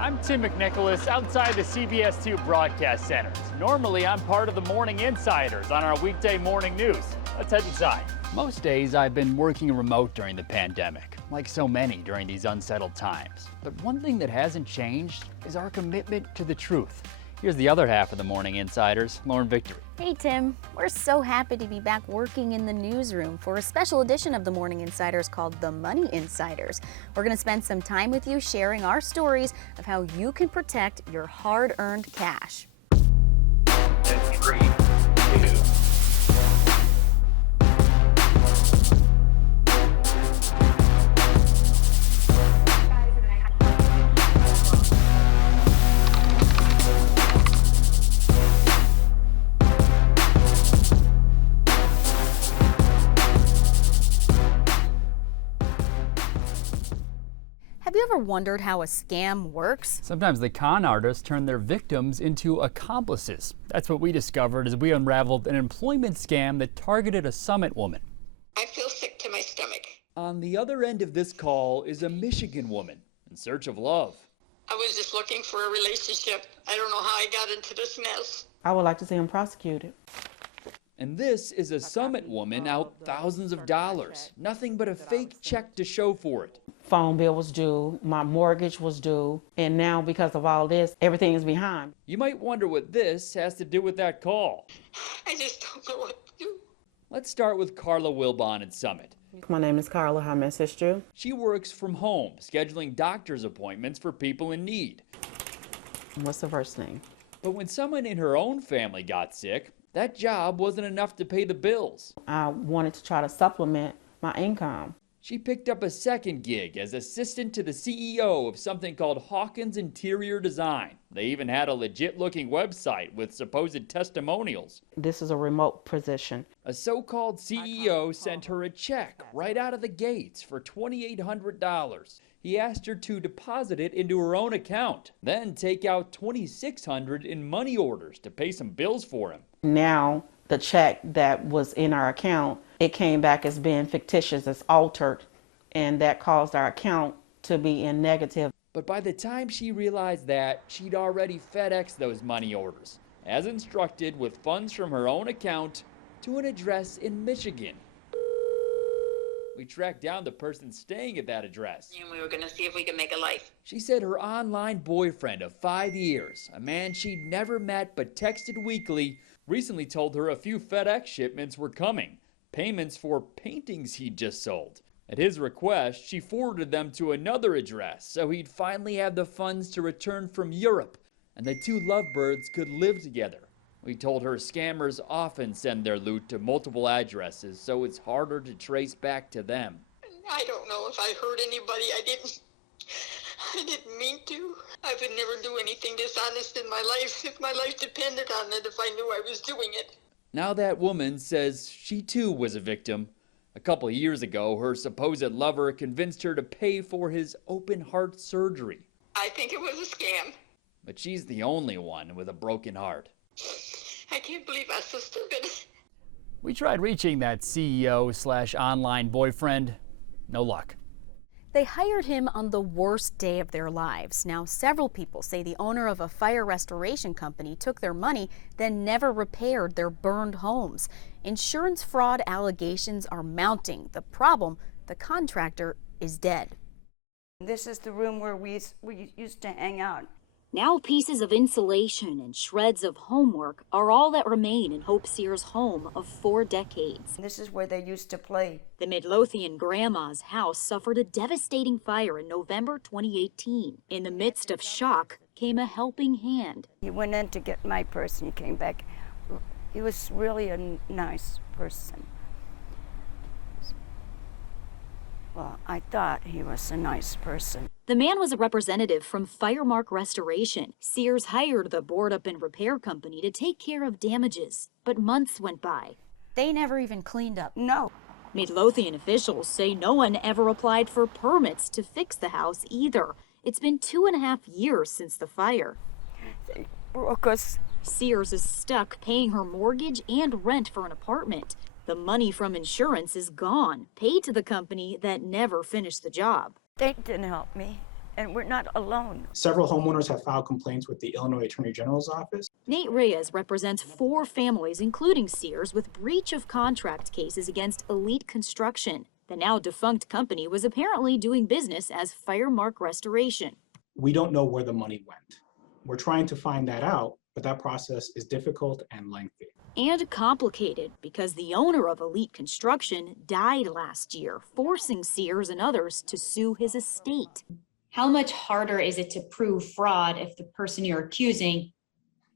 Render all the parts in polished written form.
I'm Tim McNicholas outside the CBS 2 broadcast centers. Normally, I'm part of the Morning Insiders on our weekday morning news. Let's head inside. Most days I've been working remote during the pandemic, like so many during these unsettled times. But one thing that hasn't changed is our commitment to the truth. Here's the other half of the Morning Insiders, Lauren Victory. Hey Tim, we're so happy to be back working in the newsroom for a special edition of the Morning Insiders called The Money Insiders. We're going to spend some time with you sharing our stories of how you can protect your hard-earned cash. And 3, 2. Have you ever wondered how a scam works? Sometimes the con artists turn their victims into accomplices. That's what we discovered as we unraveled an employment scam that targeted a Summit woman. I feel sick to my stomach. On the other end of this call is a Michigan woman in search of love. I was just looking for a relationship. I don't know how I got into this mess. I would like to see him prosecuted. And this is a Summit woman out thousands of dollars. Nothing but a fake check to show for it. Phone bill was due, my mortgage was due, and now because of all this, everything is behind. You might wonder what this has to do with that call. I just don't know what to do. Let's start with Carla Wilbon at Summit. My name is Carla. How may I assist you? She works from home, scheduling doctor's appointments for people in need. What's the first name? But when someone in her own family got sick, that job wasn't enough to pay the bills. I wanted to try to supplement my income. She picked up a second gig as assistant to the CEO of something called Hawkins Interior Design. They even had a legit-looking website with supposed testimonials. This is a remote position. A so-called CEO sent her a check right out of the gates for $2,800. He asked her to deposit it into her own account, then take out $2,600 in money orders to pay some bills for him. Now, the check that was in our account, it came back as being fictitious, as altered, and that caused our account to be in negative. But by the time she realized that, she'd already FedExed those money orders, as instructed, with funds from her own account to an address in Michigan. We tracked down the person staying at that address. And we were going to see if we could make a life. She said her online boyfriend of 5 years, a man she'd never met but texted weekly, recently told her a few FedEx shipments were coming, payments for paintings he'd just sold. At his request, she forwarded them to another address so he'd finally have the funds to return from Europe, and the two lovebirds could live together. We told her scammers often send their loot to multiple addresses, so it's harder to trace back to them. I don't know if I hurt anybody. I didn't mean to. I would never do anything dishonest in my life if my life depended on it, if I knew I was doing it. Now that woman says she too was a victim. A couple of years ago, her supposed lover convinced her to pay for his open heart surgery. I think it was a scam. But she's the only one with a broken heart. I can't believe I was so stupid. We tried reaching that CEO/online boyfriend. No luck. They hired him on the worst day of their lives. Now, several people say the owner of a fire restoration company took their money, then never repaired their burned homes. Insurance fraud allegations are mounting. The problem, the contractor is dead. This is the room where we used to hang out. Now pieces of insulation and shreds of homework are all that remain in Hope Sears' home of 4 decades. This is where they used to play. The Midlothian grandma's house suffered a devastating fire in November 2018. In the midst of shock came a helping hand. He went in to get my purse and he came back. He was really a nice person. Well, I thought he was a nice person. The man was a representative from Firemark Restoration. Sears hired the board up and repair company to take care of damages, but months went by. They never even cleaned up. No. Midlothian officials say no one ever applied for permits to fix the house either. It's been 2.5 years since the fire. They broke us. Sears is stuck paying her mortgage and rent for an apartment. The money from insurance is gone, paid to the company that never finished the job. They didn't help me. and we're not alone. Several homeowners have filed complaints with the Illinois Attorney General's office. Nate Reyes represents 4 families, including Sears, with breach of contract cases against Elite Construction. The now defunct company was apparently doing business as Firemark Restoration. We don't know where the money went. We're trying to find that out, but that process is difficult and lengthy. And complicated because the owner of Elite Construction died last year, forcing Sears and others to sue his estate. How much harder is it to prove fraud if the person you're accusing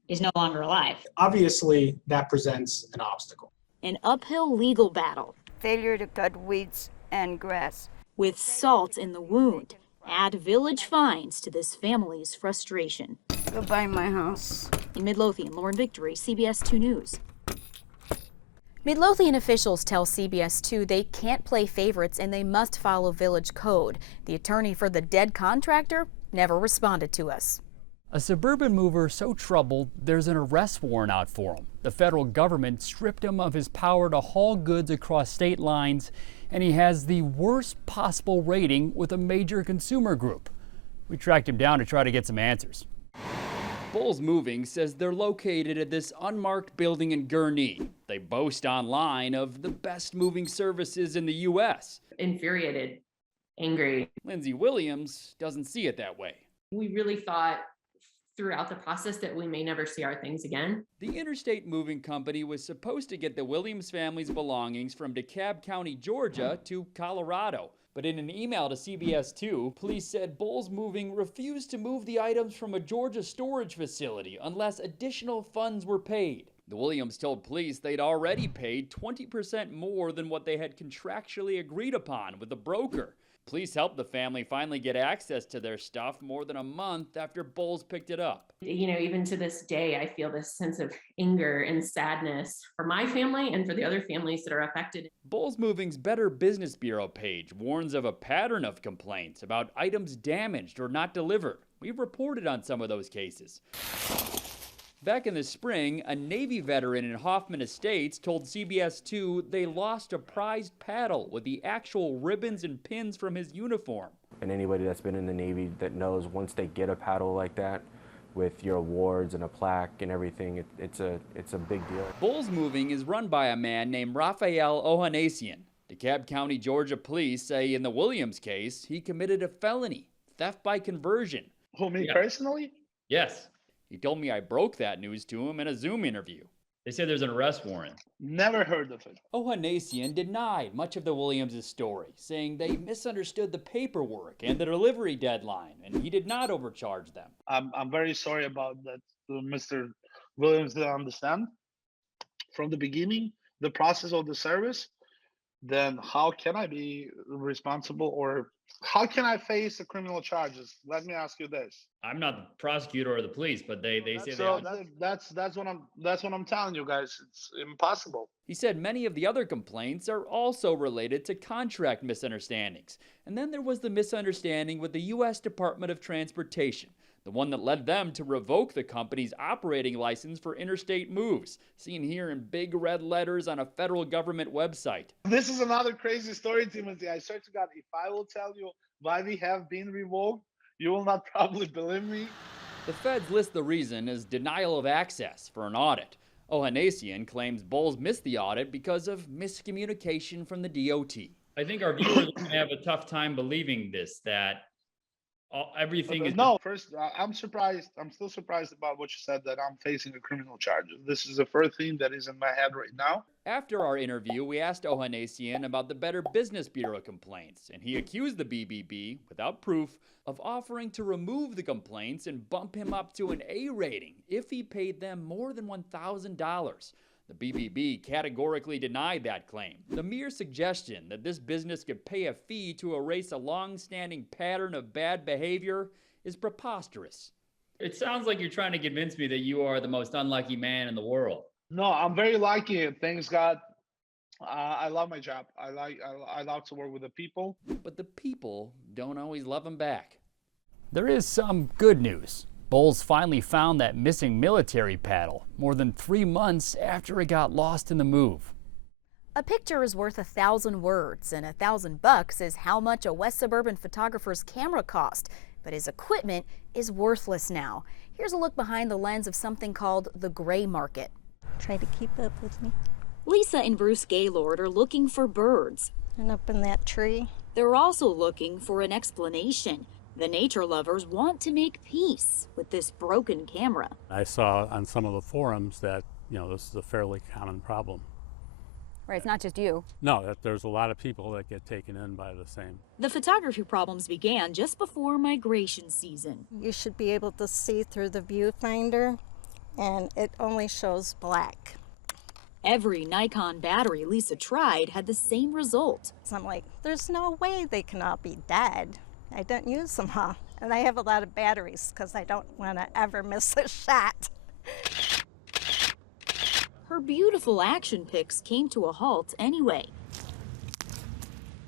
is no longer alive? Obviously, that presents an obstacle. An uphill legal battle. Failure to cut weeds and grass. With salt in the wound, add village fines to this family's frustration. Go buy my house. In Midlothian, Lauren Victory, CBS 2 News. Midlothian officials tell CBS 2 they can't play favorites and they must follow village code. The attorney for the dead contractor never responded to us. A suburban mover so troubled, there's an arrest warrant out for him. The federal government stripped him of his power to haul goods across state lines, and he has the worst possible rating with a major consumer group. We tracked him down to try to get some answers. Bulls Moving says they're located at this unmarked building in Gurnee. They boast online of the best moving services in the U.S. Infuriated, angry. Lindsay Williams doesn't see it that way. We really thought throughout the process that we may never see our things again. The Interstate Moving Company was supposed to get the Williams family's belongings from DeKalb County, Georgia to Colorado. But in an email to CBS 2, police said Bulls Moving refused to move the items from a Georgia storage facility unless additional funds were paid. The Williams told police they'd already paid 20% more than what they had contractually agreed upon with the broker. Police helped the family finally get access to their stuff more than a month after Bulls picked it up. You know, even to this day, I feel this sense of anger and sadness for my family and for the other families that are affected. Bulls Moving's Better Business Bureau page warns of a pattern of complaints about items damaged or not delivered. We've reported on some of those cases. Back in the spring, a Navy veteran in Hoffman Estates told CBS 2 they lost a prized paddle with the actual ribbons and pins from his uniform. And anybody that's been in the Navy that knows once they get a paddle like that, with your awards and a plaque and everything, it's a big deal. Bulls Moving is run by a man named Raphael Ohanesian. DeKalb County, Georgia police say in the Williams case, he committed a felony, theft by conversion. Who, me personally? Yes. He told me I broke that news to him in a Zoom interview. They say there's an arrest warrant. Never heard of it. Ohanesian denied much of the Williams' story, saying they misunderstood the paperwork and the delivery deadline, and he did not overcharge them. I'm very sorry about that. Mr. Williams didn't understand from the beginning the process of the service. Then how can I be responsible, or how can I face the criminal charges? Let me ask you this. I'm not the prosecutor or the police, but they say so that's what I'm telling you guys. It's impossible. He said many of the other complaints are also related to contract misunderstandings. And then there was the misunderstanding with the U.S. Department of Transportation, the one that led them to revoke the company's operating license for interstate moves, seen here in big red letters on a federal government website. This is another crazy story, Timothy. I swear to God, if I will tell you why we have been revoked, you will not probably believe me. The feds list the reason as denial of access for an audit. Ohanesian claims Bulls missed the audit because of miscommunication from the DOT. I think our viewers have a tough time believing this, that everything is... No, first, I'm surprised. I'm still surprised about what you said, that I'm facing a criminal charge. This is the first thing that is in my head right now. After our interview, we asked Ohanesian about the Better Business Bureau complaints, and he accused the BBB, without proof, of offering to remove the complaints and bump him up to an A rating if he paid them more than $1,000. The BBB categorically denied that claim. The mere suggestion that this business could pay a fee to erase a long-standing pattern of bad behavior is preposterous. It sounds like you're trying to convince me that you are the most unlucky man in the world. No, I'm very lucky. Thanks God. I love my job. I love to work with the people. But the people don't always love him back. There is some good news. Bulls finally found that missing military paddle more than 3 months after it got lost in the move. A picture is worth 1,000 words, and $1,000 is how much a West Suburban photographer's camera cost. but his equipment is worthless now. Here's a look behind the lens of something called the gray market. Try to keep up with me. Lisa and Bruce Gaylord are looking for birds. And up in that tree. They're also looking for an explanation. The nature lovers want to make peace with this broken camera. I saw on some of the forums that, this is a fairly common problem. Right, it's not just you. No, that there's a lot of people that get taken in by the same. The photography problems began just before migration season. You should be able to see through the viewfinder, and it only shows black. Every Nikon battery Lisa tried had the same result. So I'm like, there's no way they can all be dead. I don't use them all. And I have a lot of batteries because I don't want to ever miss a shot. Her beautiful action pics came to a halt anyway.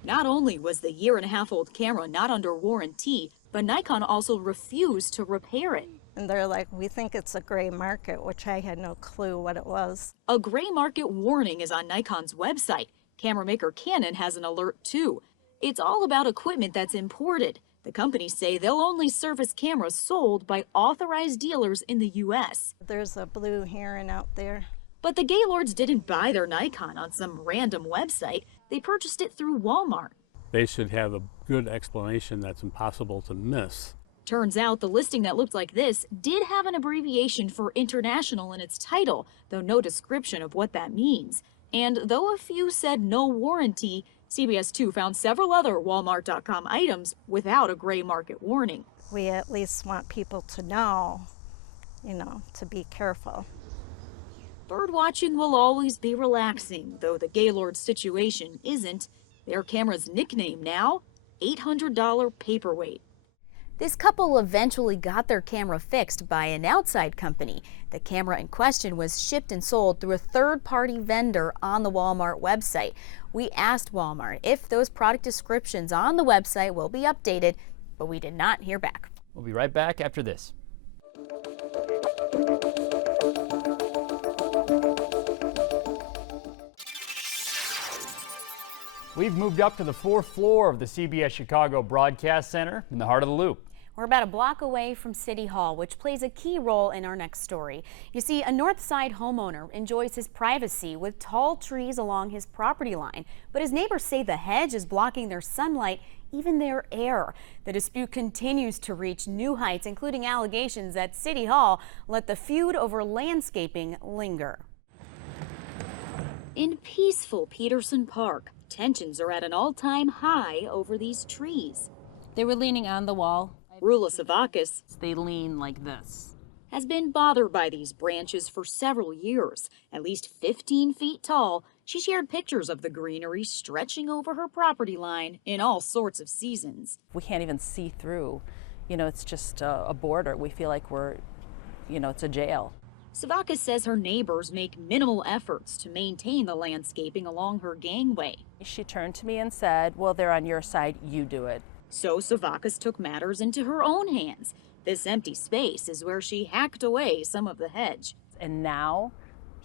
Not only was the year-and-a-half-old camera not under warranty, but Nikon also refused to repair it. And they're like, we think it's a gray market, which I had no clue what it was. A gray market warning is on Nikon's website. Camera maker Canon has an alert too. It's all about equipment that's imported. The companies say they'll only service cameras sold by authorized dealers in the U.S. There's a blue heron out there. But the Gaylords didn't buy their Nikon on some random website. They purchased it through Walmart. They should have a good explanation that's impossible to miss. Turns out the listing that looked like this did have an abbreviation for international in its title, though no description of what that means. And though a few said no warranty, CBS 2 found several other Walmart.com items without a gray market warning. We at least want people to know, to be careful. Bird watching will always be relaxing, though the Gaylord situation isn't. Their camera's nickname now, $800 paperweight. This couple eventually got their camera fixed by an outside company. The camera in question was shipped and sold through a third-party vendor on the Walmart website. We asked Walmart if those product descriptions on the website will be updated, but we did not hear back. We'll be right back after this. We've moved up to the 4th floor of the CBS Chicago Broadcast Center in the heart of the Loop. We're about a block away from City Hall, which plays a key role in our next story. You see, a North Side homeowner enjoys his privacy with tall trees along his property line, but his neighbors say the hedge is blocking their sunlight, even their air. The dispute continues to reach new heights, including allegations that City Hall let the feud over landscaping linger. In peaceful Peterson Park, tensions are at an all-time high over these trees. They were leaning on the wall. Rula Savakis, They lean like this. has been bothered by these branches for several years. At least 15 feet tall, she shared pictures of the greenery stretching over her property line in all sorts of seasons. We can't even see through. It's just a border. We feel like we're, it's a jail. Savakis says her neighbors make minimal efforts to maintain the landscaping along her gangway. She turned to me and said, well, they're on your side, you do it. So Savakis took matters into her own hands. This empty space is where she hacked away some of the hedge. And now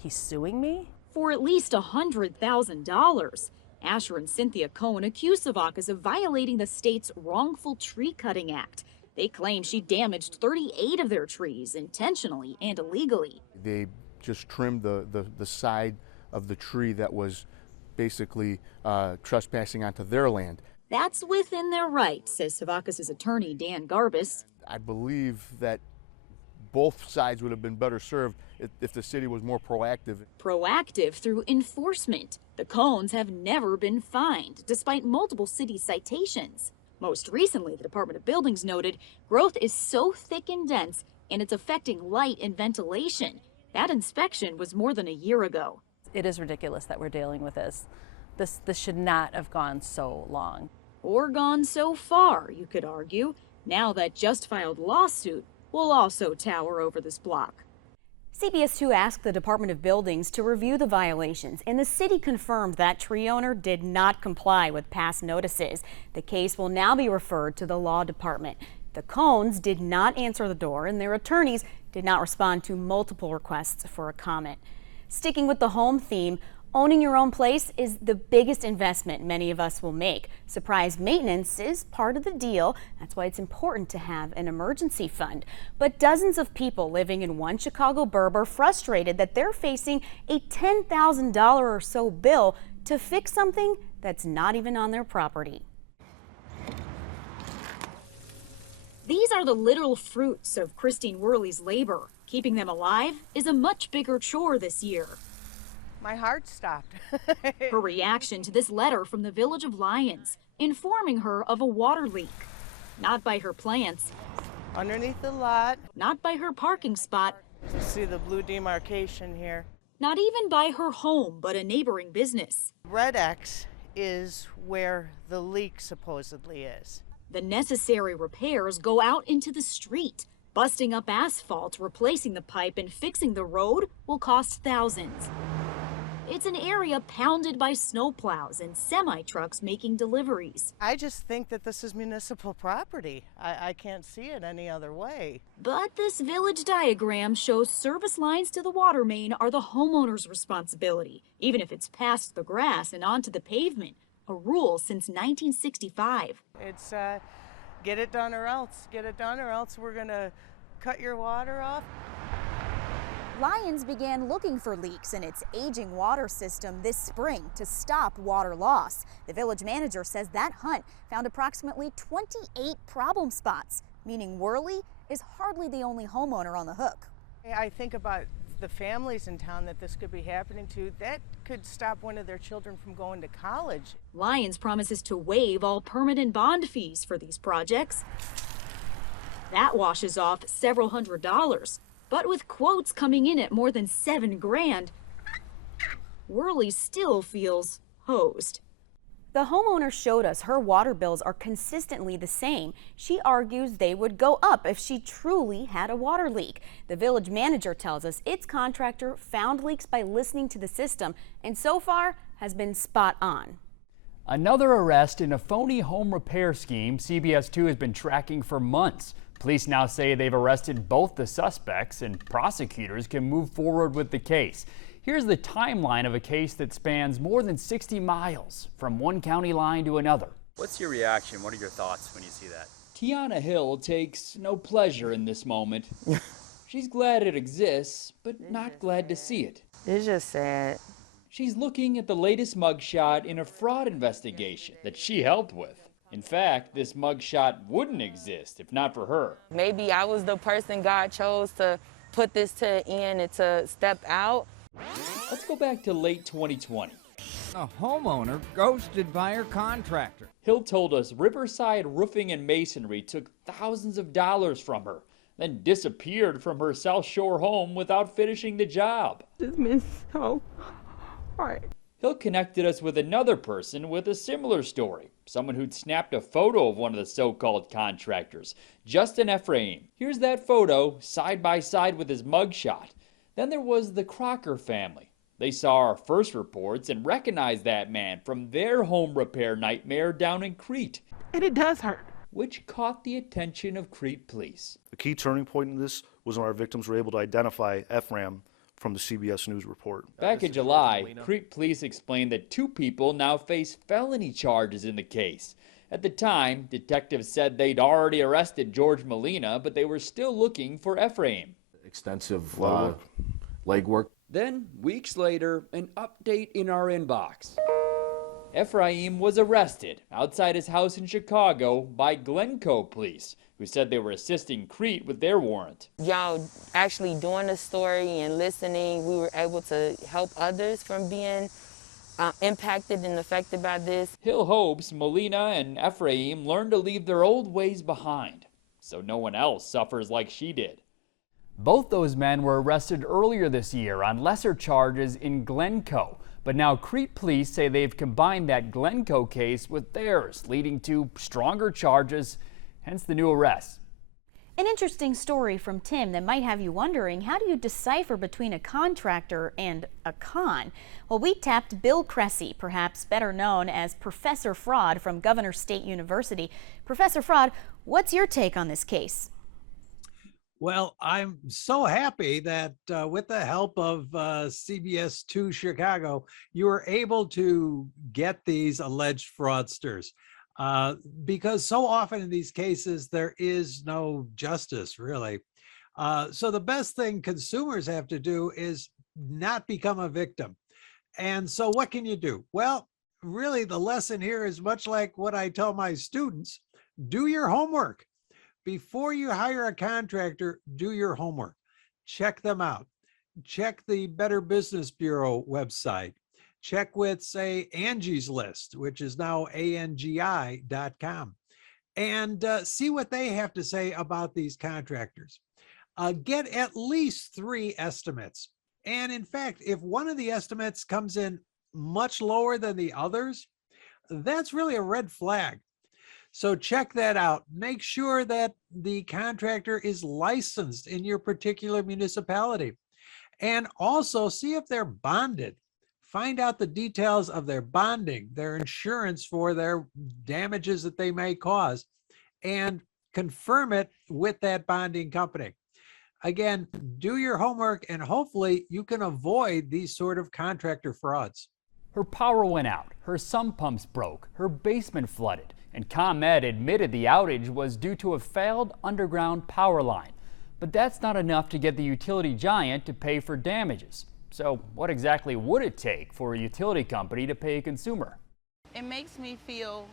he's suing me? For at least $100,000. Asher and Cynthia Cohen accused Savakis of violating the state's Wrongful Tree Cutting Act. They claim she damaged 38 of their trees intentionally and illegally. They just trimmed the side of the tree that was basically trespassing onto their land. That's within their right, says Savakis' attorney, Dan Garbus. I believe that both sides would have been better served if the city was more proactive. Proactive through enforcement. The Cohens have never been fined, despite multiple city citations. Most recently, the Department of Buildings noted growth is so thick and dense, and it's affecting light and ventilation. That inspection was more than a year ago. It is ridiculous that we're dealing with this. This should not have gone so long. Or gone so far, you could argue. Now that just-filed lawsuit will also tower over this block. CBS 2 asked the Department of Buildings to review the violations, and the city confirmed that tree owner did not comply with past notices. The case will now be referred to the law department. The Cohens did not answer the door, and their attorneys did not respond to multiple requests for a comment. Sticking with the home theme, Owning your own place is the biggest investment many of us will make. Surprise maintenance is part of the deal. That's why it's important to have an emergency fund. But dozens of people living in one Chicago burb are frustrated that they're facing a $10,000 or so bill to fix something that's not even on their property. These are the literal fruits of Christine Worley's labor. Keeping them alive is a much bigger chore this year. My heart stopped. Her reaction to this letter from the Village of Lyons, informing her of a water leak. Not by her plants. Underneath the lot. Not by her parking spot. You see the blue demarcation here. Not even by her home, but a neighboring business. FedEx is where the leak supposedly is. The necessary repairs go out into the street. Busting up asphalt, replacing the pipe, and fixing the road will cost thousands. It's an area pounded by snowplows and semi-trucks making deliveries. I just think that this is municipal property. I can't see it any other way. But this village diagram shows service lines to the water main are the homeowner's responsibility, even if it's past the grass and onto the pavement, a rule since 1965. It's get it done or else. Get it done or else we're gonna cut your water off. Lyons began looking for leaks in its aging water system this spring to stop water loss. The village manager says that hunt found approximately 28 problem spots, meaning Worley is hardly the only homeowner on the hook. I think about the families in town that this could be happening to. That could stop one of their children from going to college. Lyons promises to waive all permit and bond fees for these projects. That washes off several $100s. But with quotes coming in at more than $7 grand, Worley still feels hosed. The homeowner showed us her water bills are consistently the same. She argues they would go up if she truly had a water leak. The village manager tells us its contractor found leaks by listening to the system and so far has been spot on. Another arrest in a phony home repair scheme CBS 2 has been tracking for months. Police now say they've arrested both the suspects and prosecutors can move forward with the case. Here's the timeline of a case that spans more than 60 miles from one county line to another. What's your reaction? What are your thoughts when you see that? Tiana Hill takes no pleasure in this moment. She's glad it exists, but not glad to see it. It's just sad. She's looking at the latest mugshot in a fraud investigation that she helped with. In fact, this mugshot wouldn't exist if not for her. Maybe I was the person God chose to put this to an end and to step out. Let's go back to late 2020. A homeowner ghosted by her contractor. Hill told us Riverside Roofing and Masonry took thousands of dollars from her, then disappeared from her South Shore home without finishing the job. It's been so hard. Hill connected us with another person with a similar story, someone who'd snapped a photo of one of the so-called contractors, Justin Ephraim. Here's that photo, side by side with his mugshot. Then there was the Crocker family. They saw our first reports and recognized that man from their home repair nightmare down in Crete. And it does hurt. Which caught the attention of Crete police. The key turning point in this was when our victims were able to identify Ephraim from the CBS News report. Back in July, Crete police explained that two people now face felony charges in the case. At the time, detectives said they'd already arrested George Molina, but they were still looking for Ephraim. Extensive legwork. Then, weeks later, an update in our inbox. Ephraim was arrested outside his house in Chicago by Glencoe police, who said they were assisting Crete with their warrant. Y'all actually doing the story and listening, we were able to help others from being impacted and affected by this. Hill hopes Molina and Ephraim learn to leave their old ways behind, so no one else suffers like she did. Both those men were arrested earlier this year on lesser charges in Glencoe. But now Crete police say they've combined that Glencoe case with theirs, leading to stronger charges, hence the new arrests. An interesting story from Tim that might have you wondering, how do you decipher between a contractor and a con? Well, we tapped Bill Cressy, perhaps better known as Professor Fraud from Governor State University. Professor Fraud, what's your take on this case? Well, I'm so happy that with the help of CBS 2 Chicago, you were able to get these alleged fraudsters. Because so often in these cases, there is no justice, really. So the best thing consumers have to do is not become a victim. And so what can you do? Well, really, the lesson here is much like what I tell my students: do your homework. Before you hire a contractor, do your homework. Check them out. Check the Better Business Bureau website. Check with, say, Angie's List, which is now ANGI.com, and see what they have to say about these contractors. Get at least 3 estimates. And in fact, if one of the estimates comes in much lower than the others, that's really a red flag. So check that out. Make sure that the contractor is licensed in your particular municipality. And also see if they're bonded. Find out the details of their bonding, their insurance for their damages that they may cause, and confirm it with that bonding company. Again, do your homework, and hopefully you can avoid these sort of contractor frauds. Her power went out, her sump pumps broke, her basement flooded, and ComEd admitted the outage was due to a failed underground power line. But that's not enough to get the utility giant to pay for damages. So what exactly would it take for a utility company to pay a consumer? It makes me feel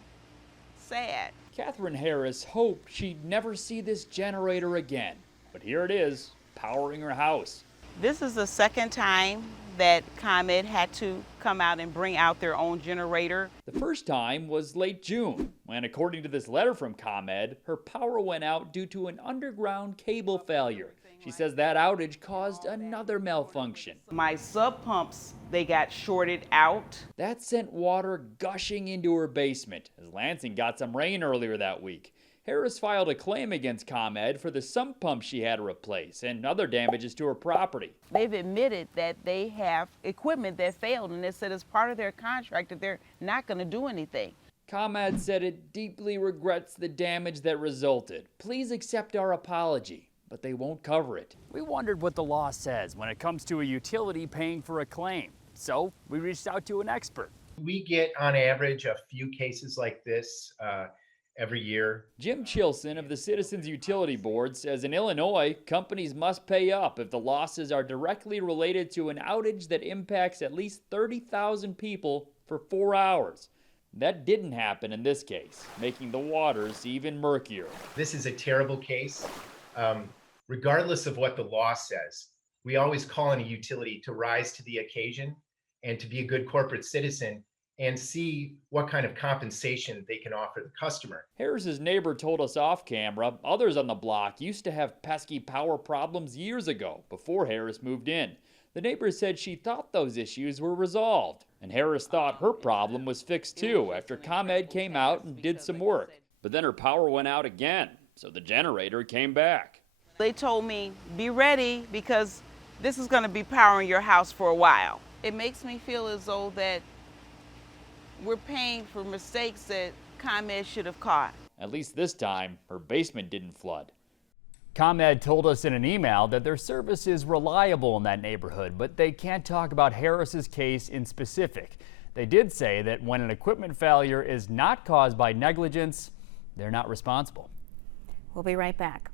sad. Catherine Harris hoped she'd never see this generator again. But here it is, powering her house. This is the second time that ComEd had to come out and bring out their own generator. The first time was late June, when, according to this letter from ComEd, her power went out due to an underground cable failure. She says that outage caused another malfunction. My sub pumps, they got shorted out. That sent water gushing into her basement, as Lansing got some rain earlier that week. Harris filed a claim against ComEd for the sump pump she had to replace and other damages to her property. They've admitted that they have equipment that failed, and they said as part of their contract that they're not going to do anything. ComEd said it deeply regrets the damage that resulted. Please accept our apology, but they won't cover it. We wondered what the law says when it comes to a utility paying for a claim, so we reached out to an expert. We get on average a few cases like this every year. Jim Chilson of the Citizens Utility Board says in Illinois, companies must pay up if the losses are directly related to an outage that impacts at least 30,000 people for 4 hours. That didn't happen in this case, making the waters even murkier. This is a terrible case. Regardless of what the law says, we always call on a utility to rise to the occasion and to be a good corporate citizen and see what kind of compensation they can offer the customer. Harris's neighbor told us off camera others on the block used to have pesky power problems years ago, before Harris moved in. The neighbor said she thought those issues were resolved, and Harris thought her problem was fixed too after ComEd came out and did some work. But then her power went out again, so the generator came back. They told me, be ready because this is going to be powering your house for a while. It makes me feel as though that we're paying for mistakes that ComEd should have caught. At least this time, her basement didn't flood. ComEd told us in an email that their service is reliable in that neighborhood, but they can't talk about Harris's case in specific. They did say that when an equipment failure is not caused by negligence, they're not responsible. We'll be right back.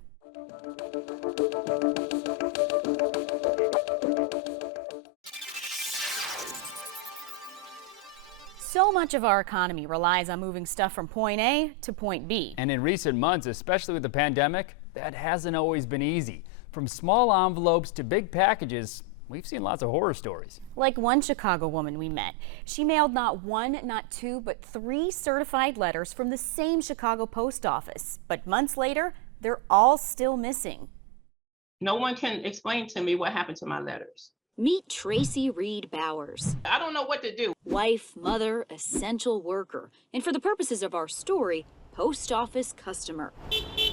So much of our economy relies on moving stuff from point A to point B. And in recent months, especially with the pandemic, that hasn't always been easy. From small envelopes to big packages, we've seen lots of horror stories. Like one Chicago woman we met. She mailed not 1, not 2, but 3 certified letters from the same Chicago post office. But months later, they're all still missing. No one can explain to me what happened to my letters. Meet Tracy Reed Bowers. I don't know what to do. Wife, mother, essential worker, and for the purposes of our story, post office customer.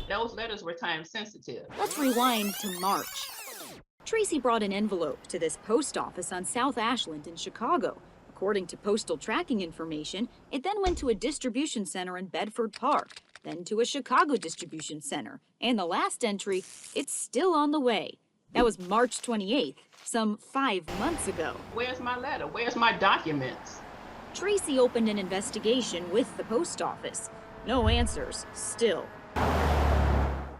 Those letters were time sensitive. Let's rewind to March. Tracy brought an envelope to this post office on South Ashland in Chicago. According to postal tracking information, it then went to a distribution center in Bedford Park. then to a Chicago distribution center. And the last entry, it's still on the way. That was March 28th, some 5 months ago. Where's my letter? Where's my documents? Tracy opened an investigation with the post office. No answers, still.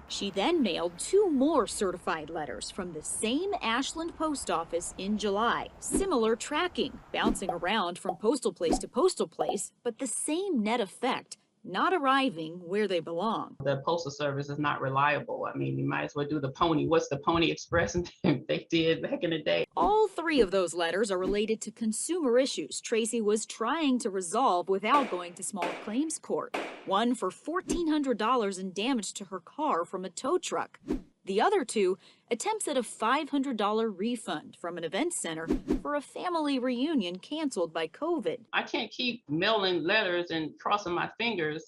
She then mailed 2 more certified letters from the same Ashland post office in July. Similar tracking, bouncing around from postal place to postal place, but the same net effect, not arriving where they belong. The postal service is not reliable. I mean, you might as well do the Pony. What's the Pony Express and they did back in the day? All 3 of those letters are related to consumer issues Tracy was trying to resolve without going to small claims court. One for $1,400 in damage to her car from a tow truck. The other 2, attempts at a $500 refund from an event center for a family reunion canceled by COVID. I can't keep mailing letters and crossing my fingers,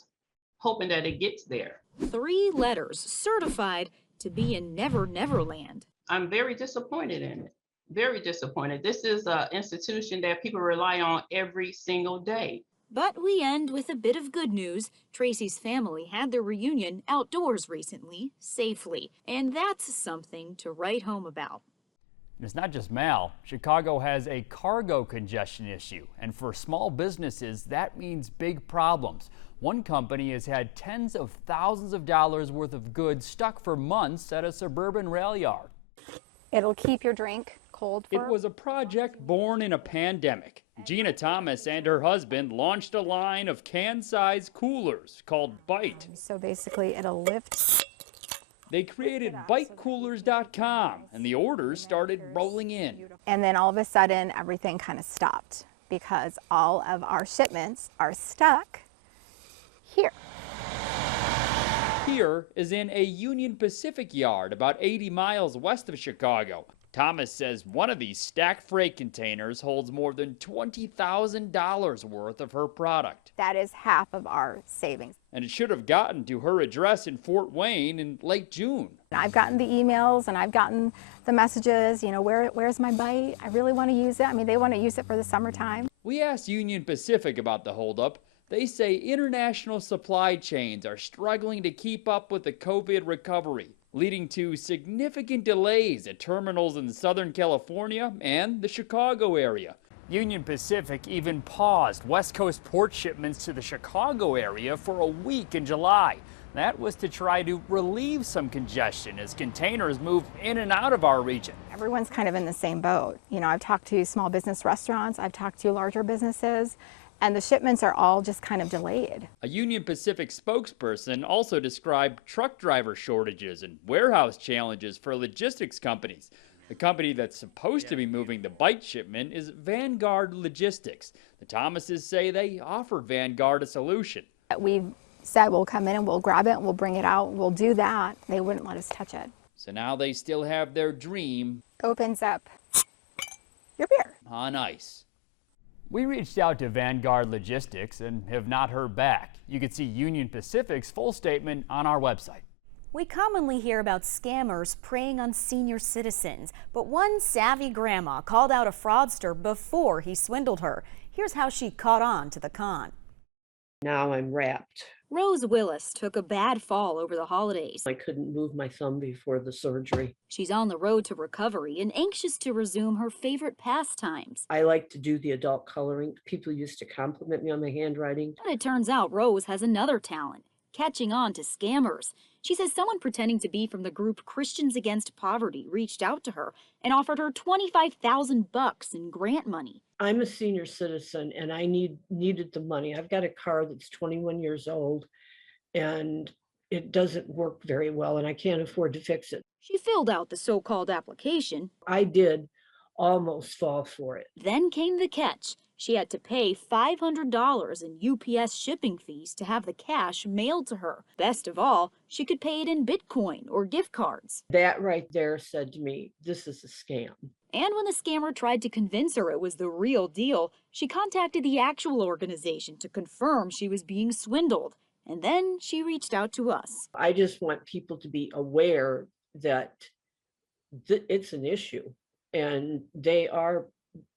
hoping that it gets there. 3 letters certified to be in Never Never Land. I'm very disappointed in it. Very disappointed. This is an institution that people rely on every single day. But we end with a bit of good news. Tracy's family had their reunion outdoors recently, safely. And that's something to write home about. And it's not just mail. Chicago has a cargo congestion issue. And for small businesses, that means big problems. One company has had tens of thousands of dollars worth of goods stuck for months at a suburban rail yard. It'll keep your drink cold for... It was a project born in a pandemic. Gina Thomas and her husband launched a line of can-sized coolers called Bite. So basically it'll lift. They created BiteCoolers.com and the orders started rolling in. And then all of a sudden everything kind of stopped because all of our shipments are stuck here. Here is in a Union Pacific yard about 80 miles west of Chicago. Thomas says one of these stacked freight containers holds more than $20,000 worth of her product. That is half of our savings. And it should have gotten to her address in Fort Wayne in late June. I've gotten the emails and I've gotten the messages, you know, where's my Bite? I really want to use it. I mean, they want to use it for the summertime. We asked Union Pacific about the holdup. They say international supply chains are struggling to keep up with the COVID recovery, leading to significant delays at terminals in Southern California and the Chicago area. Union Pacific even paused West Coast port shipments to the Chicago area for a week in July. That was to try to relieve some congestion as containers move in and out of our region. Everyone's kind of in the same boat. You know, I've talked to small business restaurants, I've talked to larger businesses, and the shipments are all just kind of delayed. A Union Pacific spokesperson also described truck driver shortages and warehouse challenges for logistics companies. The company that's supposed to be moving the Bite shipment is Vanguard Logistics. The Thomases say they offered Vanguard a solution. We said we'll come in and we'll grab it and we'll bring it out. We'll do that. They wouldn't let us touch it. So now they still have their dream. Opens up your beer. On ice. We reached out to Vanguard Logistics and have not heard back. You can see Union Pacific's full statement on our website. We commonly hear about scammers preying on senior citizens, but one savvy grandma called out a fraudster before he swindled her. Here's how she caught on to the con. Now I'm wrapped. Rose Willis took a bad fall over the holidays. I couldn't move my thumb before the surgery. She's on the road to recovery and anxious to resume her favorite pastimes. I like to do the adult coloring. People used to compliment me on my handwriting. But it turns out Rose has another talent, catching on to scammers. She says someone pretending to be from the group Christians Against Poverty reached out to her and offered her $25,000 in grant money. I'm a senior citizen and I needed the money. I've got a car that's 21 years old and it doesn't work very well and I can't afford to fix it. She filled out the so-called application. I did almost fall for it. Then came the catch. She had to pay $500 in UPS shipping fees to have the cash mailed to her. Best of all, she could pay it in Bitcoin or gift cards. That right there said to me, this is a scam. And when the scammer tried to convince her it was the real deal, she contacted the actual organization to confirm she was being swindled. And then she reached out to us. I just want people to be aware that it's an issue and they are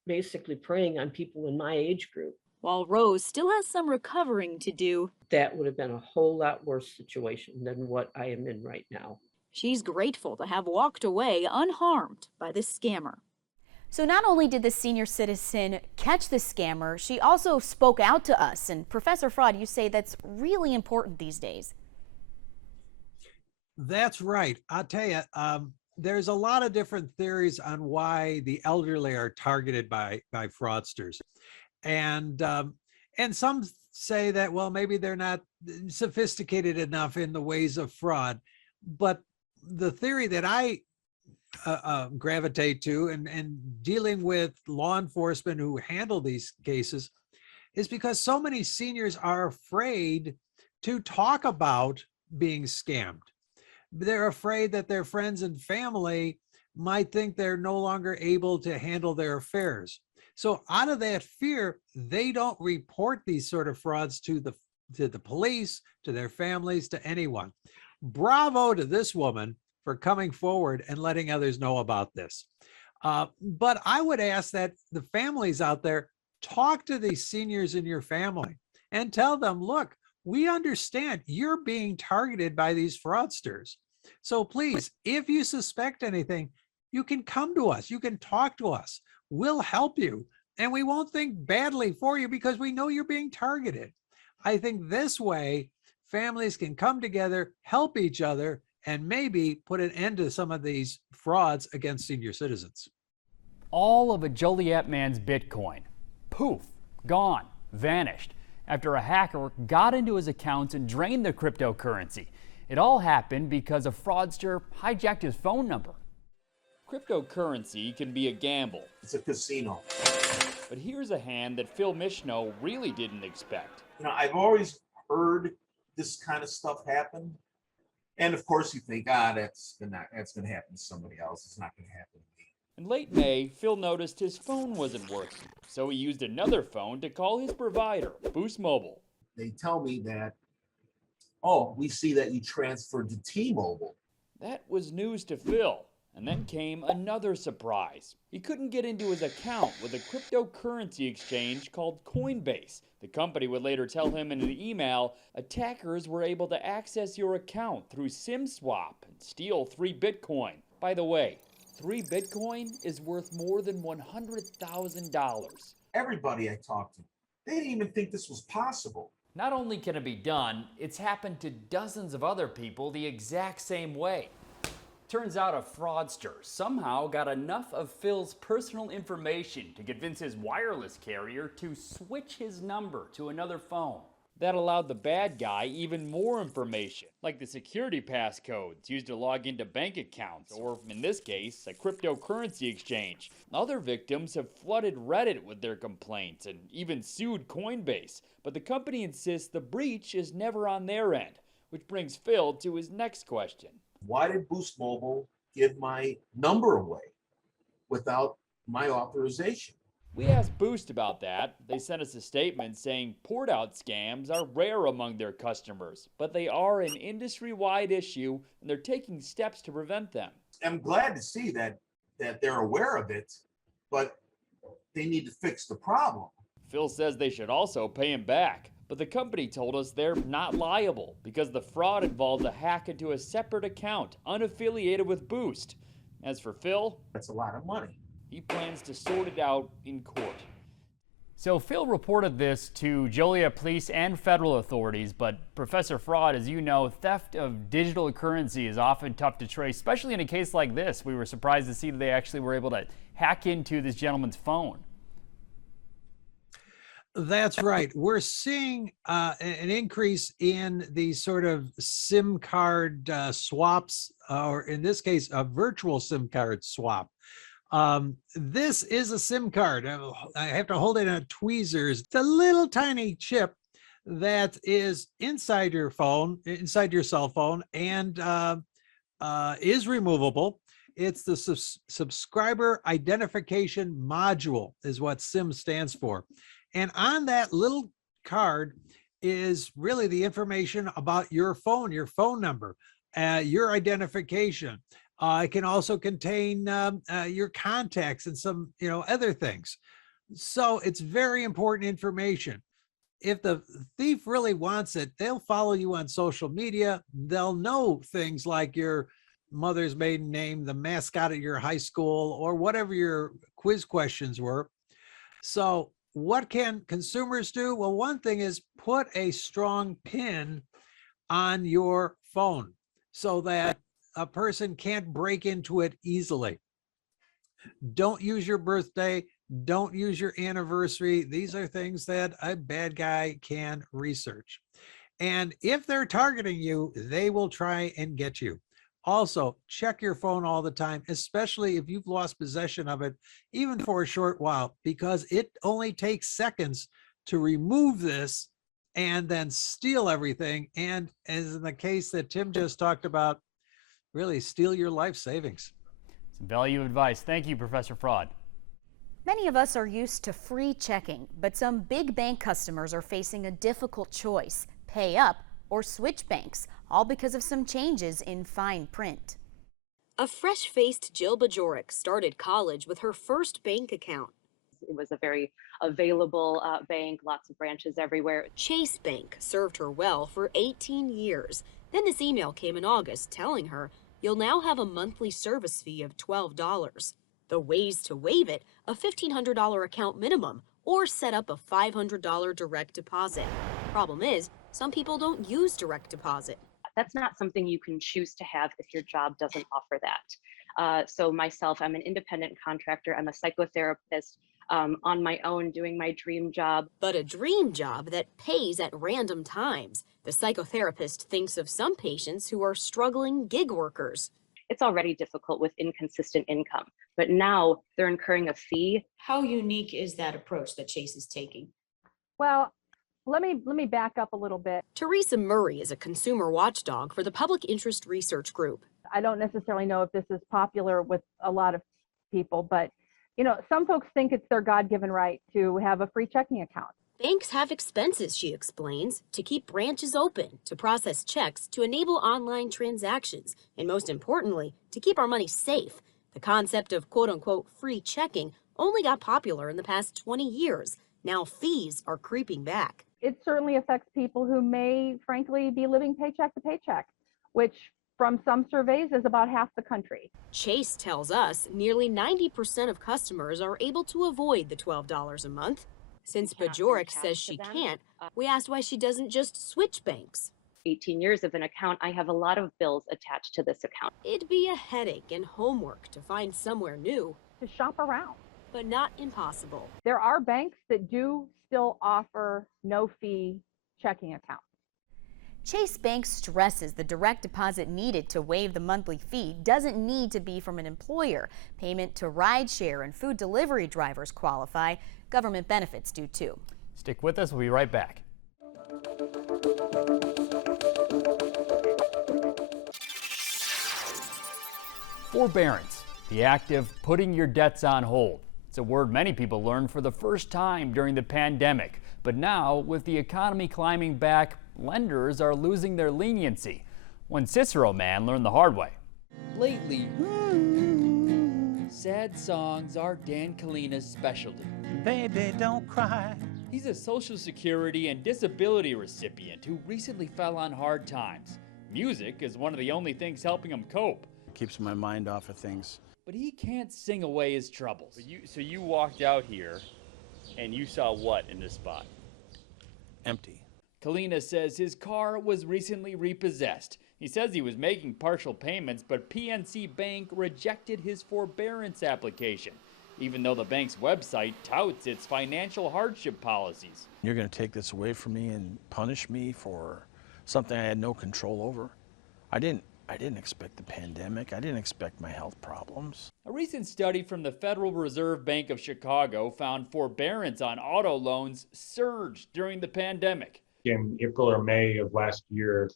basically preying on people in my age group. while Rose still has some recovering to do. That would have been a whole lot worse situation than what I am in right now. She's grateful to have walked away unharmed by this scammer. So not only did the senior citizen catch the scammer, she also spoke out to us. And Professor Fraud, you say that's really important these days. That's right. I'll tell you, there's a lot of different theories on why the elderly are targeted by fraudsters. And some say that, well, maybe they're not sophisticated enough in the ways of fraud. But the theory that I gravitate to and dealing with law enforcement who handle these cases is because so many seniors are afraid to talk about being scammed. They're afraid that their friends and family might think they're no longer able to handle their affairs. So out of that fear, they don't report these sort of frauds to the police, to their families, to anyone. Bravo to this woman for coming forward and letting others know about this. But I would ask that the families out there talk to these seniors in your family and tell them, look, we understand you're being targeted by these fraudsters. So please, if you suspect anything, you can come to us. You can talk to us. We'll help you. And we won't think badly for you because we know you're being targeted. I think this way, families can come together, help each other, and maybe put an end to some of these frauds against senior citizens. All of a Joliet man's Bitcoin. Poof, gone, vanished, after a hacker got into his accounts and drained the cryptocurrency. It all happened because a fraudster hijacked his phone number. Cryptocurrency can be a gamble. It's a casino. But here's a hand that Phil Michno really didn't expect. I've always heard this kind of stuff happen. And of course you think, that's going to happen to somebody else. It's not going to happen to me. In late May, Phil noticed his phone wasn't working, so he used another phone to call his provider, Boost Mobile. They tell me that, we see that you transferred to T-Mobile. That was news to Phil. And then came another surprise. He couldn't get into his account with a cryptocurrency exchange called Coinbase. The company would later tell him in an email, attackers were able to access your account through SIM swap and steal 3 Bitcoin. By the way, 3 Bitcoin is worth more than $100,000. Everybody I talked to, they didn't even think this was possible. Not only can it be done, it's happened to dozens of other people the exact same way. Turns out a fraudster somehow got enough of Phil's personal information to convince his wireless carrier to switch his number to another phone. That allowed the bad guy even more information, like the security passcodes used to log into bank accounts, or in this case, a cryptocurrency exchange. Other victims have flooded Reddit with their complaints and even sued Coinbase, but the company insists the breach is never on their end, which brings Phil to his next question. Why did Boost Mobile give my number away without my authorization? We asked Boost about that. They sent us a statement saying port-out scams are rare among their customers, but they are an industry-wide issue and they're taking steps to prevent them. I'm glad to see that they're aware of it, but they need to fix the problem. Phil says they should also pay him back. But the company told us they're not liable because the fraud involved a hack into a separate account unaffiliated with Boost. As for Phil, that's a lot of money. He plans to sort it out in court. So Phil reported this to Joliet police and federal authorities, but Professor Fraud, as you know, theft of digital currency is often tough to trace, especially in a case like this. We were surprised to see that they actually were able to hack into this gentleman's phone. That's right. We're seeing an increase in these sort of SIM card swaps, or in this case, a virtual SIM card swap. This is a SIM card. I have to hold it on tweezers. It's a little tiny chip that is inside your phone, inside your cell phone, and is removable. It's the subscriber identification module is what SIM stands for. And on that little card is really the information about your phone number, your identification. It can also contain your contacts and some, other things. So it's very important information. If the thief really wants it, they'll follow you on social media. They'll know things like your mother's maiden name, the mascot at your high school, or whatever your quiz questions were. So what can consumers do? Well, one thing is put a strong PIN on your phone so that a person can't break into it easily. Don't use your birthday. Don't use your anniversary. These are things that a bad guy can research. And if they're targeting you, they will try and get you. Also, check your phone all the time, especially if you've lost possession of it, even for a short while, because it only takes seconds to remove this and then steal everything. And as in the case that Tim just talked about, really steal your life savings. Some value advice. Thank you, Professor Fraud. Many of us are used to free checking, but some big bank customers are facing a difficult choice: pay up or switch banks, all because of some changes in fine print. A fresh-faced Jill Bajorek started college with her first bank account. It was a very available bank, lots of branches everywhere. Chase Bank served her well for 18 years. Then this email came in August telling her, you'll now have a monthly service fee of $12. The ways to waive it: a $1,500 account minimum, or set up a $500 direct deposit. Problem is, some people don't use direct deposit. That's not something you can choose to have if your job doesn't offer that. So myself, I'm an independent contractor. I'm a psychotherapist on my own doing my dream job. But a dream job that pays at random times. The psychotherapist thinks of some patients who are struggling gig workers. It's already difficult with inconsistent income, but now they're incurring a fee. How unique is that approach that Chase is taking? Well, let me back up a little bit. Teresa Murray is a consumer watchdog for the Public Interest Research Group. I don't necessarily know if this is popular with a lot of people, but some folks think it's their God-given right to have a free checking account. Banks have expenses, she explains, to keep branches open, to process checks, to enable online transactions, and most importantly, to keep our money safe. The concept of quote-unquote free checking only got popular in the past 20 years. Now fees are creeping back. It certainly affects people who may, frankly, be living paycheck to paycheck, which from some surveys is about half the country. Chase tells us nearly 90% of customers are able to avoid the $12 a month. Since Bajorek says she can't, we asked why she doesn't just switch banks. 18 years of an account, I have a lot of bills attached to this account. It'd be a headache and homework to find somewhere new. To shop around. But not impossible. There are banks that do still offer no-fee checking accounts. Chase Bank stresses the direct deposit needed to waive the monthly fee doesn't need to be from an employer. Payment to rideshare and food delivery drivers qualify. Government benefits do too. Stick with us. We'll be right back. Forbearance, the act of putting your debts on hold. It's a word many people learned for the first time during the pandemic. But now, with the economy climbing back, lenders are losing their leniency. One Cicero man learned the hard way. Lately, sad songs are Dan Kalina's specialty. Baby, don't cry. He's a Social Security and disability recipient who recently fell on hard times. Music is one of the only things helping him cope. Keeps my mind off of things. But he can't sing away his troubles. So you walked out here and you saw what in this spot? Empty. Kalina says his car was recently repossessed. He says he was making partial payments, but PNC Bank rejected his forbearance application, even though the bank's website touts its financial hardship policies. You're going to take this away from me and punish me for something I had no control over? I didn't expect the pandemic. I didn't expect my health problems. A recent study from the Federal Reserve Bank of Chicago found forbearance on auto loans surged during the pandemic. In April or May of last year,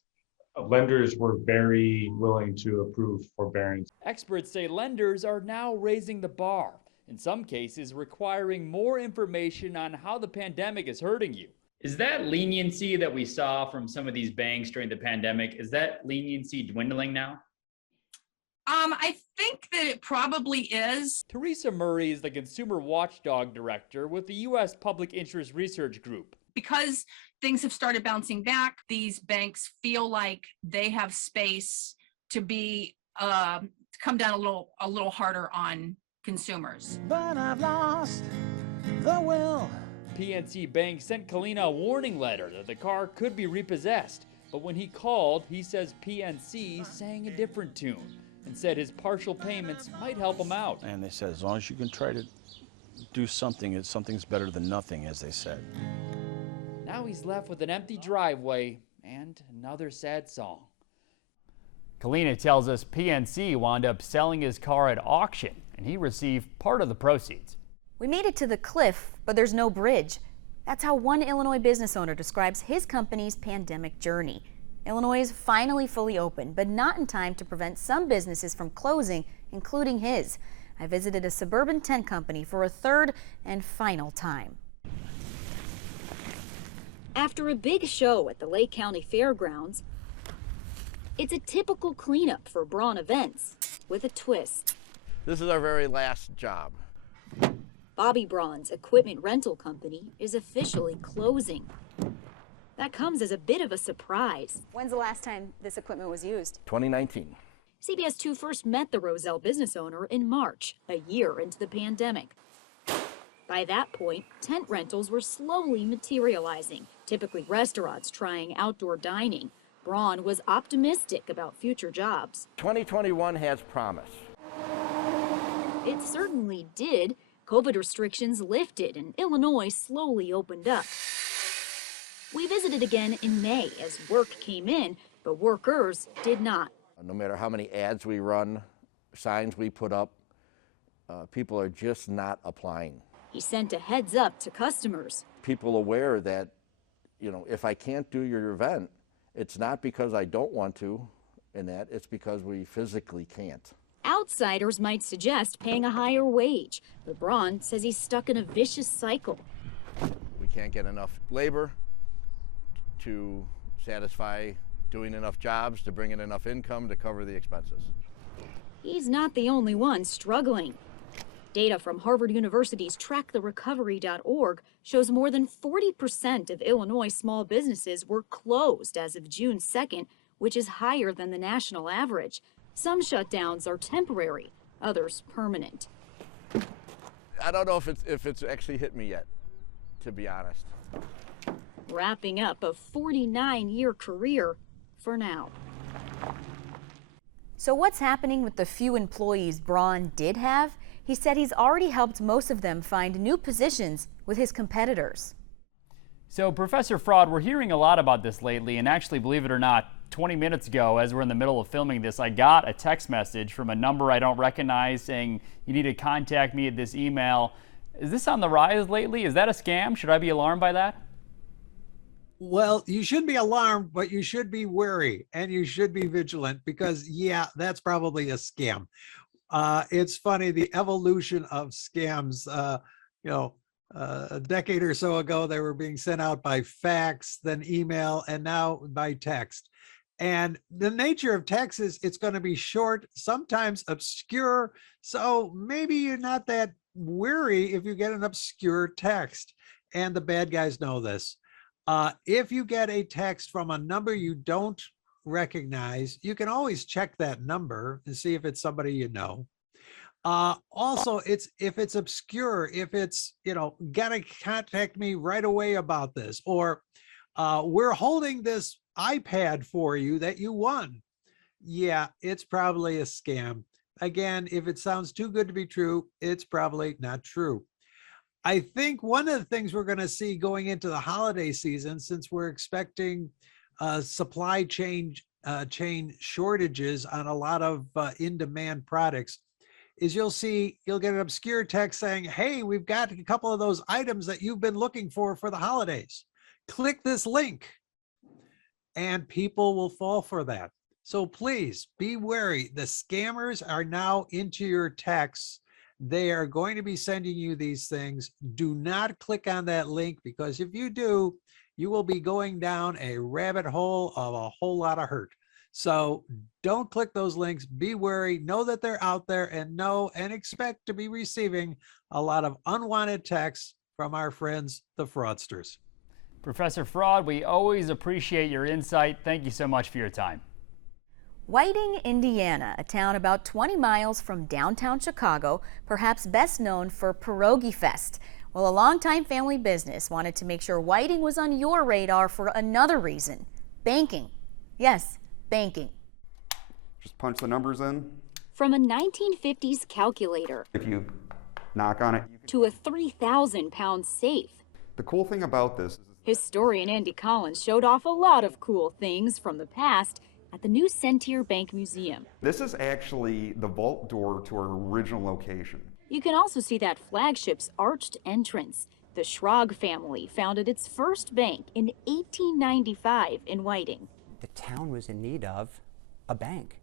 lenders were very willing to approve forbearance. Experts say lenders are now raising the bar, in some cases requiring more information on how the pandemic is hurting you. Is that leniency that we saw from some of these banks during the pandemic, is that leniency dwindling now? I think that it probably is. Teresa Murray is the Consumer Watchdog Director with the U.S. Public Interest Research Group. Because things have started bouncing back, these banks feel like they have space to be come down a little harder on consumers. But I've lost the will. PNC Bank sent Kalina a warning letter that the car could be repossessed. But when he called, he says PNC sang a different tune and said his partial payments might help him out. And they said, as long as you can try to do something, something's better than nothing, as they said. Now he's left with an empty driveway and another sad song. Kalina tells us PNC wound up selling his car at auction, and he received part of the proceeds. We made it to the cliff, but there's no bridge. That's how one Illinois business owner describes his company's pandemic journey. Illinois is finally fully open, but not in time to prevent some businesses from closing, including his. I visited a suburban tent company for a third and final time. After a big show at the Lake County Fairgrounds, it's a typical cleanup for Braun Events with a twist. This is our very last job. Bobby Braun's equipment rental company is officially closing. That comes as a bit of a surprise. When's the last time this equipment was used? 2019. CBS 2 first met the Roselle business owner in March, a year into the pandemic. By that point, tent rentals were slowly materializing, typically restaurants trying outdoor dining. Braun was optimistic about future jobs. 2021 has promise. It certainly did. COVID restrictions lifted and Illinois slowly opened up. We visited again in May as work came in, but workers did not. No matter how many ads we run, signs we put up, people are just not applying. He sent a heads up to customers. People aware that, if I can't do your event, it's not because I don't want to, it's because we physically can't. Outsiders might suggest paying a higher wage, but Braun says he's stuck in a vicious cycle. We can't get enough labor to satisfy doing enough jobs to bring in enough income to cover the expenses. He's not the only one struggling. Data from Harvard University's tracktherecovery.org shows more than 40% of Illinois small businesses were closed as of June 2nd, which is higher than the national average. Some shutdowns are temporary, others permanent. I don't know if it's actually hit me yet, to be honest. Wrapping up a 49-year career for now. So what's happening with the few employees Braun did have? He said he's already helped most of them find new positions with his competitors. So, Professor Fraud, we're hearing a lot about this lately, and actually, believe it or not, 20 minutes ago, as we're in the middle of filming this, I got a text message from a number I don't recognize saying you need to contact me at this email. Is this on the rise lately? Is that a scam? Should I be alarmed by that? Well, you shouldn't be alarmed, but you should be wary and you should be vigilant because, yeah, that's probably a scam. It's funny, the evolution of scams, a decade or so ago, they were being sent out by fax, then email, and now by text. And the nature of text is it's going to be short, sometimes obscure. So maybe you're not that wary if you get an obscure text. And the bad guys know this. If you get a text from a number you don't recognize, you can always check that number and see if it's somebody you know. Also, if it's obscure, if it's, gotta contact me right away about this, or we're holding this iPad for you that you won. Yeah, it's probably a scam. Again, if it sounds too good to be true, it's probably not true. I think one of the things we're going to see going into the holiday season, since we're expecting supply chain shortages on a lot of in-demand products, is you'll get an obscure text saying, hey, we've got a couple of those items that you've been looking for the holidays. Click this link. And people will fall for that. So please be wary. The scammers are now into your texts. They are going to be sending you these things. Do not click on that link, because if you do, you will be going down a rabbit hole of a whole lot of hurt. So don't click those links. Be wary. Know that they're out there, and know and expect to be receiving a lot of unwanted texts from our friends, the fraudsters. Professor Fraud, we always appreciate your insight. Thank you so much for your time. Whiting, Indiana, a town about 20 miles from downtown Chicago, perhaps best known for Pierogi Fest. Well, a longtime family business wanted to make sure Whiting was on your radar for another reason: banking. Yes, banking. Just punch the numbers in. From a 1950s calculator If you knock on it. to a 3,000-pound safe. The cool thing about this, Historian Andy Collins showed off a lot of cool things from the past at the new Centier Bank Museum. this is actually the vault door to our original location. You can also see that flagship's arched entrance. The Schrag family founded its first bank in 1895 in Whiting. The town was in need of a bank.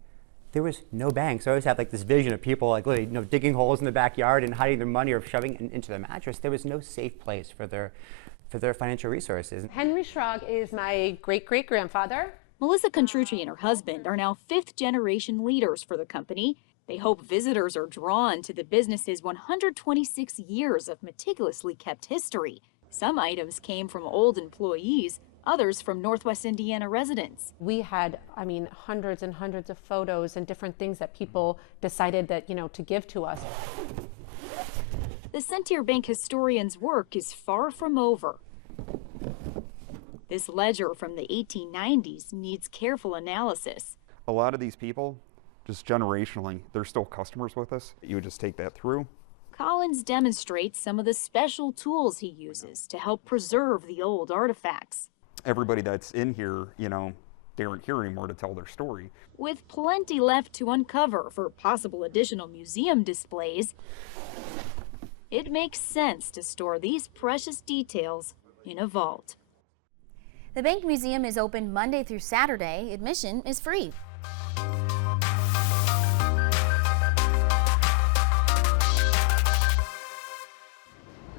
There was no bank, so I always had like this vision of people like literally, digging holes in the backyard and hiding their money or shoving it into their mattress. There was no safe place for their financial resources. Henry Schrag is my great-great-grandfather. Melissa Contrucci and her husband are now fifth-generation leaders for the company. They hope visitors are drawn to the business's 126 years of meticulously kept history. Some items came from old employees, others from Northwest Indiana residents. We had, hundreds and hundreds of photos and different things that people decided that, to give to us. The Centier Bank historian's work is far from over. This ledger from the 1890s needs careful analysis. A lot of these people, just generationally, they're still customers with us. You would just take that through. Collins demonstrates some of the special tools he uses to help preserve the old artifacts. Everybody that's in here, they aren't here anymore to tell their story. With plenty left to uncover for possible additional museum displays, it makes sense to store these precious details in a vault. The Bank Museum is open Monday through Saturday. Admission is free.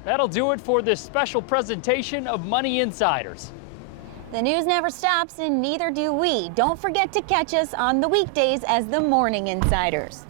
That'll do it for this special presentation of Money Insiders. The news never stops, and neither do we. Don't forget to catch us on the weekdays as the Morning Insiders.